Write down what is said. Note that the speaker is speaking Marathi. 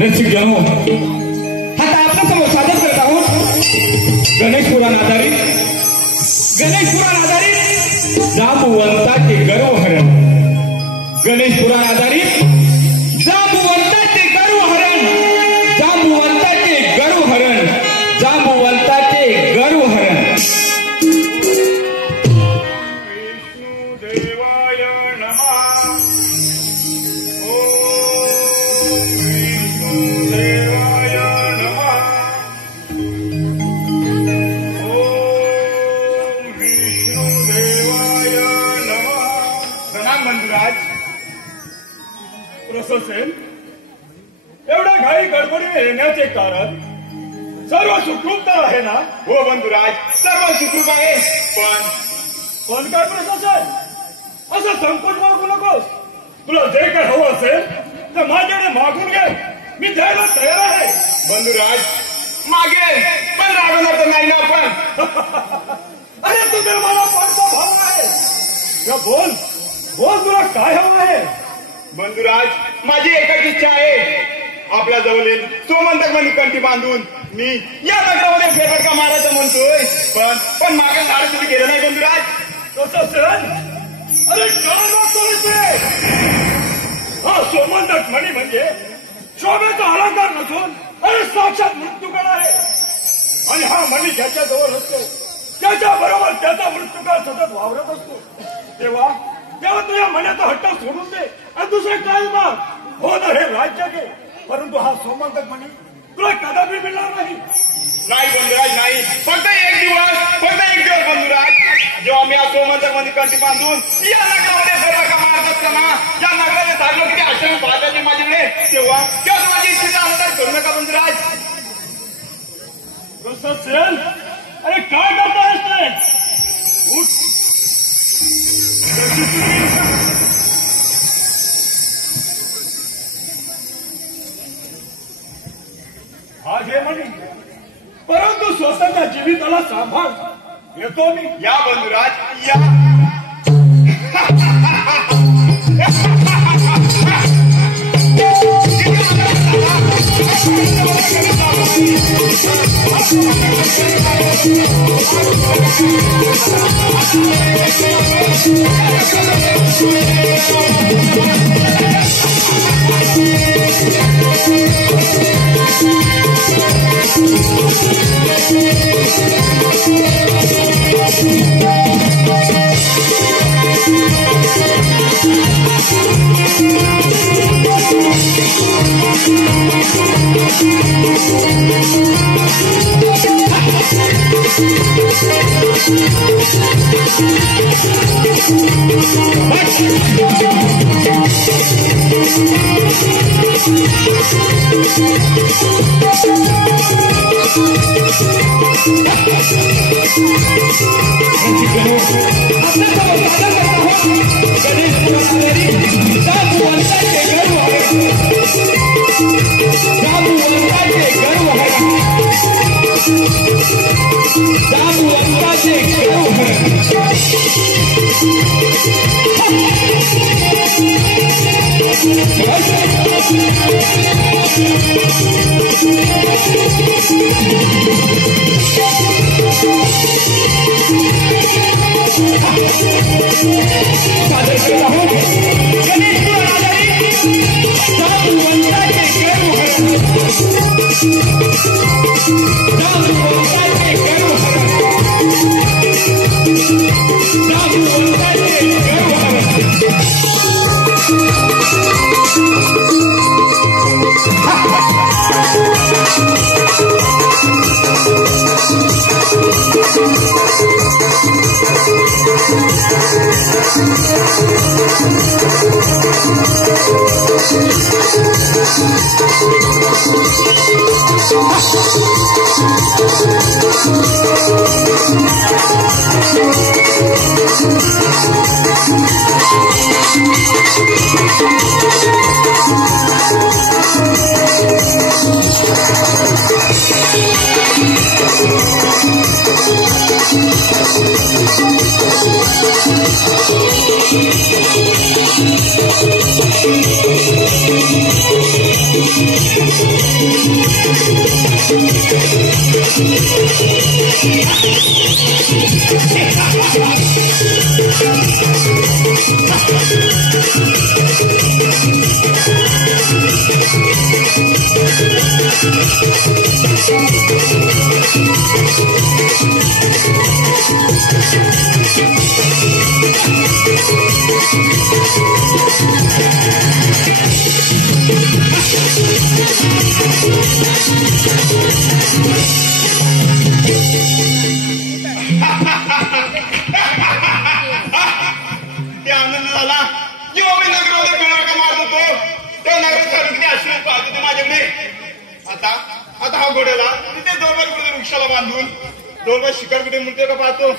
रसिकजनो, आता आपल्यासमोर सादर करत आहोत गणेश पुराण आधारित जांबुवंताचे गर्वहरण. गणेश पुराण आधारित जांबुवंताचे गर्वहरण. एवढ्या घाई गडबडीने येण्याचे कारण सर्व सुखरूप तर आहे ना? हो बंधुराज, सर्व सुखरूप आहे. पण काय प्रशासन, असं संकोच मागू नकोस. तुला जे काय हवं असेल तर माझ्याकडे मागून घे, मी द्यायला तयार आहे. बंधुराज मागे पण रागवणार तर नाही ना आपण? अरे तुझे मला पडतो भाव आहे. बोल तुला काय हवं आहे? बंधुराज, माझी एकच इच्छा आहे. आपल्या जवळील सोमंतक मणी कंठी बांधून मी या नगरामध्ये फेरफटका मारायचं म्हणतोय, पण मागे झाड तुम्ही गेलं नाही बंधुराज. कसं सर? अरे काय वाटतोय? हा सोमंतक मणी म्हणजे शोभेचा अलंकार नसून अरे साक्षात मृत्यूकाळ आहे. आणि हा मणी ज्याच्याजवळ असतो त्याच्याबरोबर त्याचा मृत्यूकाळ सतत वावरत असतो. तेव्हा तुझ्या मनाचा हट्ट सोडून दे आणि दुसरे काय माग. हो ना, हे राज्य घे, परंतु हा सोमंतक मणी तुला कदापि मिळणार नाही. नाही बंधुराज, नाही. फक्त एक दिवस बंधुराज, जेव्हा मी हा सोमंतक मणी कंठी बांधून या नगरामध्ये फेरफटका मारत असताना या नगराने सांगलो की आश्रम पाहताचे माझ्याकडे, तेव्हा माझी इच्छेचा अंतर करू नका बंधुराज. कसं असेल? अरे काय करतायस ते? उठ. हा घे म्हणी, परंतु स्वतःच्या जीविताला सांभाळ. येतो मी. या बंधुराज या. ते आनंद झाला जेव्हा मी नगरावर फेरफटका मारत होतो तेव्हा नगरात किती आश्चर्य पाहत होते माझ्याकडे. आता हा घोड्याला तिथे दोरबार कुठे वृक्षाला बांधून दोरबार शिकार कुठे म्हणतोय का पाहतो.